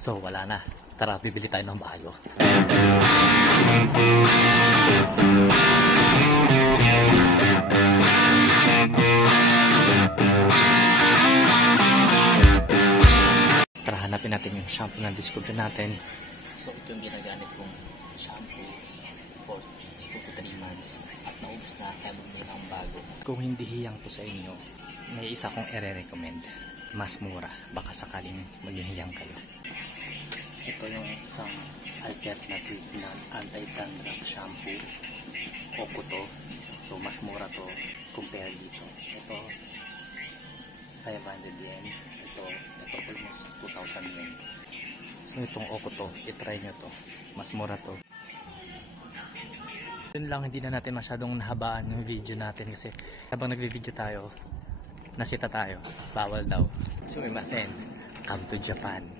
So wala na. Tara, bibili tayo ng bago. Tara, hanapin natin yung shampoo na discover natin. So ito yung ginagamit kong shampoo for 2 to 3 months. At naubos na, kaya bumili ng bago. Kung hindi hiyang to sa inyo, may isa kong i-recommend. Mas mura, baka sakaling maging hiyang kayo. Ito yung isang alternative na anti-dandruff shampoo. Opo to. So mas mura to compare dito. Ito 500 yen. Ito almost 2,000 yen. So itong Opo to, itry nyo to. Mas mura to. Yun lang, hindi na natin masyadong nahabaan yung video natin kasi habang nagvi-video tayo, nasita tayo. Bawal daw. Sumimasen. Come to Japan.